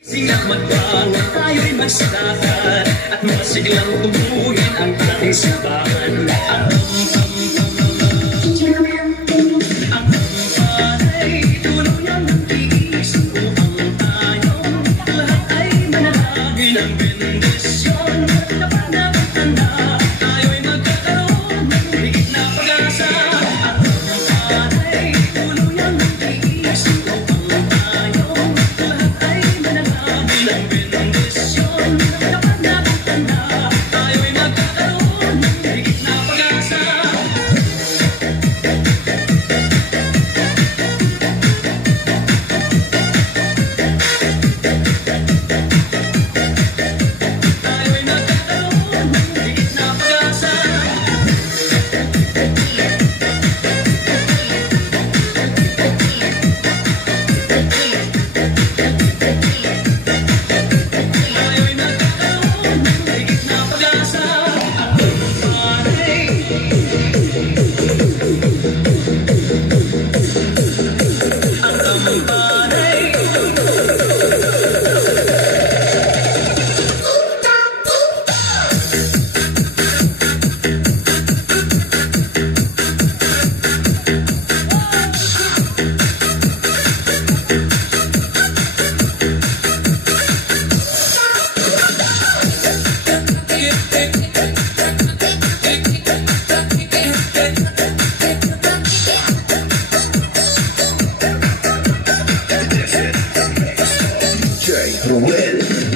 Singaman pa na tayo'y magsadakan at masiglang tubuhin ang ating simbahan. Ang panay, tuluyan ng tiis upang tayong lahat ay manalangin ng bendisyon. Dapat na magtanda, tayo'y magkakaroon ng higit na pag-asa. Ang panay, tuluyan ng tiis upang tayong lahat ay manalangin ng bendisyon. Dapat na magtanda, tayo'y magkakaroon ng higit na pag-asa.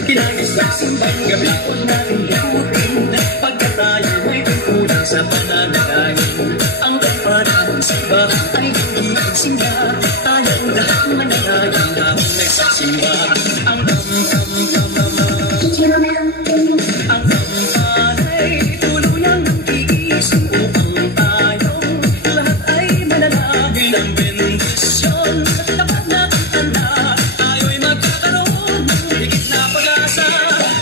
Kinagis na simbang gabi ko natin yakutin pagka tayo may tungkulang sa pananalangin. Ang kapanahon simba ay hindi simba, tayong lahat manalangin habang nagsasimba. Ang panay, tuluyang ng tiis upang tayong lahat ay manalangin ng bendisyon. Dapat na tanda, tayo'y magkakaroon ng higit na pag-asa.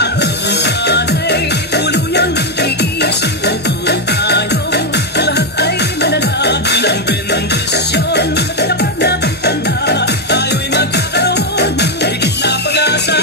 Ang panay, tuluyang ng tiis upang tayong lahat ay manalangin ng bendisyon. Dapat na tanda, tayo'y magkakaroon ng higit na pag-asa.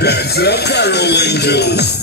That's up, Carol Angels.